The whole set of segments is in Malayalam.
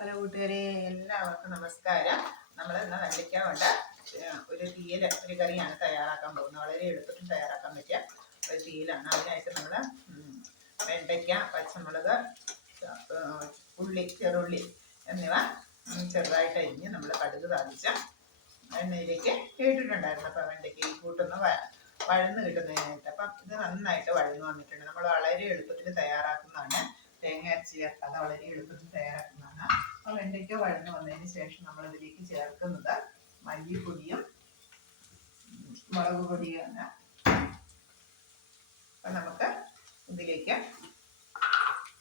ഹലോ കൂട്ടുകാരെ, എല്ലാവർക്കും നമസ്കാരം. നമ്മൾ ഇന്ന് വെണ്ടയ്ക്ക കൊണ്ട് ഒരു തീയൽ ഒരു കറിയാണ് തയ്യാറാക്കാൻ പോകുന്നത്. വളരെ എളുപ്പത്തിൽ തയ്യാറാക്കാൻ പറ്റിയ ഒരു തീയലാണ്. അതിനായിട്ട് നമ്മൾ വെണ്ടയ്ക്ക, പച്ചമുളക്, ഉള്ളി, ചെറുള്ളി എന്നിവ ചെറുതായിട്ട് അരിഞ്ഞ് നമ്മൾ കടുക് താളിച്ച എണ്ണയിലേക്ക് ഇട്ടിട്ടുണ്ടായിരുന്നു. അപ്പം വെണ്ടയ്ക്ക ഈ കൂട്ടൊന്ന് വഴന്ന് കിട്ടുന്നതിനായിട്ട്. അപ്പം ഇത് നന്നായിട്ട് വഴന്ന് വന്നിട്ടുണ്ട്. നമ്മൾ വളരെ എളുപ്പത്തിൽ തയ്യാറാക്കുന്നതാണ്. തേങ്ങ അരച്ച് ചേർക്കാതെ വളരെ എളുപ്പത്തിൽ തയ്യാറാക്കുന്നതാണ്. അപ്പോൾ വെണ്ടയ്ക്ക വഴന്ന് വന്നതിന് ശേഷം നമ്മൾ ഇതിലേക്ക് ചേർക്കുന്നത് മല്ലിപ്പൊടിയും മുളക് പൊടിയാണ്. അപ്പം നമുക്ക് ഇതിലേക്ക്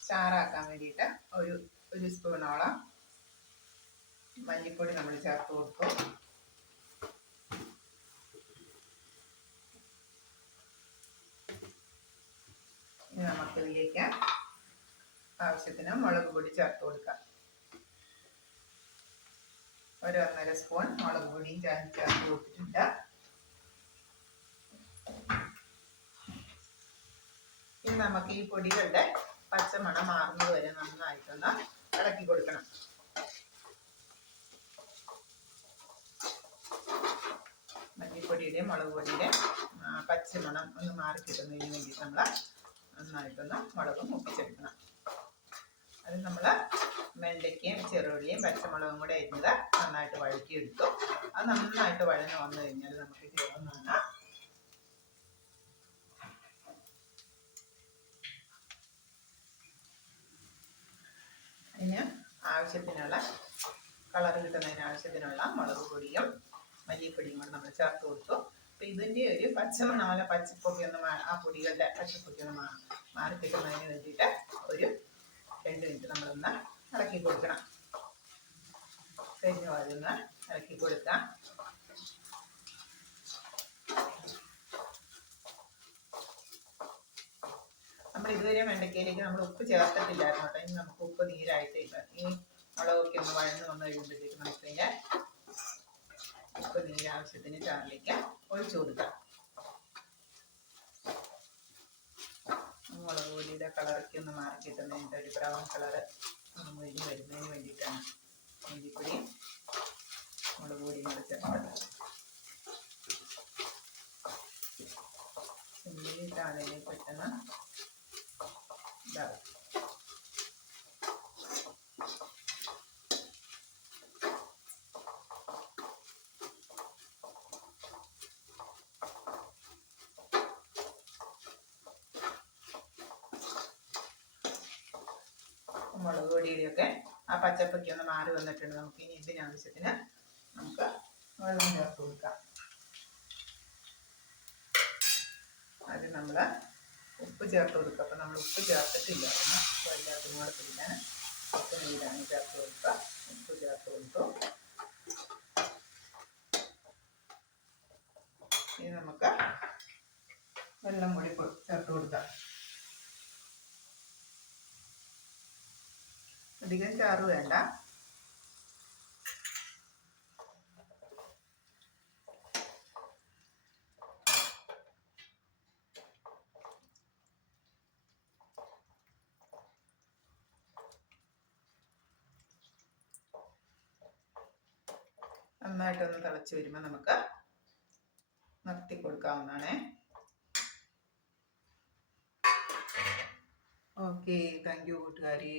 ചാറാക്കാൻ വേണ്ടിയിട്ട് ഒരു സ്പൂണോളം മല്ലിപ്പൊടി നമ്മൾ ചേർത്ത് കൊടുക്കും. ഇനി നമുക്കിതിലേക്ക് ആവശ്യത്തിന് മുളക് പൊടി ചേർത്ത് കൊടുക്കാം. ഒരു 1.5 സ്പൂൺ മുളക് പൊടിയും ചേർത്ത് കൊടുത്തിട്ടുണ്ട്. ഇനി നമുക്ക് ഈ പൊടികളുടെ പച്ചമണം മാറുന്നത് വരെ നന്നായിട്ടൊന്ന് ഇളക്കി കൊടുക്കണം. മല്ലിപ്പൊടിയുടെയും മുളക് പൊടിയുടെയും പച്ചമണം ഒന്ന് മാറി കിട്ടുന്നതിന് വേണ്ടിയിട്ട് നമ്മൾ നന്നായിട്ടൊന്ന് മുളക് മുപ്പിച്ചെടുക്കണം. അത് നമ്മൾ വെണ്ടയ്ക്കയും ചെറുള്ളിയും പച്ചമുളകും കൂടെ അരിഞ്ഞത് നന്നായിട്ട് വഴറ്റിയെടുത്തു. അത് നന്നായിട്ട് വഴന്ന് വന്നു കഴിഞ്ഞാൽ നമുക്ക് ചേർന്നതാണ് അതിന് ആവശ്യത്തിനുള്ള കളർ കിട്ടുന്നതിന് ആവശ്യത്തിനുള്ള മുളക് പൊടിയും മല്ലിപ്പൊടിയും കൂടെ നമ്മൾ ചേർത്ത് കൊടുത്തു. അപ്പം ഇതിൻ്റെ ഒരു പച്ചമണമല്ല പച്ചപ്പൊക്കെ ഒന്ന് ആ പൊടികളുടെ പച്ചപ്പൊക്കെ ഒന്ന് മാറി കിട്ടുന്നതിന് വേണ്ടിയിട്ട് ഒരു 2 മിനിറ്റ് നമ്മളൊന്ന് ഇളക്കി കൊടുക്കണം. കഴിഞ്ഞ അതൊന്ന് ഇളക്കി കൊടുക്കാം. നമ്മൾ ഇതുവരെ വെണ്ടയ്ക്കയിലേക്ക് നമ്മൾ ഉപ്പ് ചേർത്തിട്ടില്ലായിരുന്നു കേട്ടോ. ഇനി നമുക്ക് ഉപ്പ് നീരായിട്ടില്ല. ഈ മുളകൊക്കെ ഒന്ന് വഴന്ന് വന്ന് കഴിയുമ്പോഴത്തേക്ക് നമുക്കതിൻ്റെ ഉപ്പ് നീരാവശ്യത്തിന് ചാറിലേക്ക് ഒഴിച്ചു കൊടുക്കാം. മുളക് പൊടിയുടെ കളറൊക്കെ ഒന്ന് മാറി കിട്ടുന്നതിൻ്റെ ഒരു ബ്രൗൺ കളറ് മൊഴി വരുന്നതിന് വേണ്ടിയിട്ടാണ് മല്ലിപ്പൊടിയും മുളക് പൊടിയും കൂടെ ചേർത്തത്. ചെമ്പിലിട്ടാണെങ്കിൽ പെട്ടെന്ന് ഇതാവും. മുളക് പൊടിയുടെയൊക്കെ ആ പച്ചപ്പൊക്കെ ഒന്ന് മാറി വന്നിട്ടുണ്ട്. നമുക്ക് ഇനി ഇതിനാവശ്യത്തിന് നമുക്ക് വെള്ളം ചേർത്ത് കൊടുക്കാം. അത് നമ്മൾ ഉപ്പ് ചേർത്ത് കൊടുക്കുക. അപ്പം നമ്മൾ ഉപ്പ് ചേർത്തിട്ടില്ലായിരുന്നു. അപ്പോൾ എല്ലാത്തിനും കൂടെ പിടിക്കാൻ ഉപ്പ് നീരാണ് ചേർത്ത് കൊടുക്കുക. ഉപ്പ് ചേർത്ത് കൊടുത്തു. ഇനി നമുക്ക് വെള്ളം കൂടി ചേർത്ത് കൊടുക്കാം. അധികം ചാറ് വേണ്ട. നന്നായിട്ടൊന്ന് തിളച്ച് വരുമ്പോൾ നമുക്ക് നിർത്തി കൊടുക്കാവുന്നതാണ്. ഓക്കെ, താങ്ക് യു കൂട്ടുകാരി.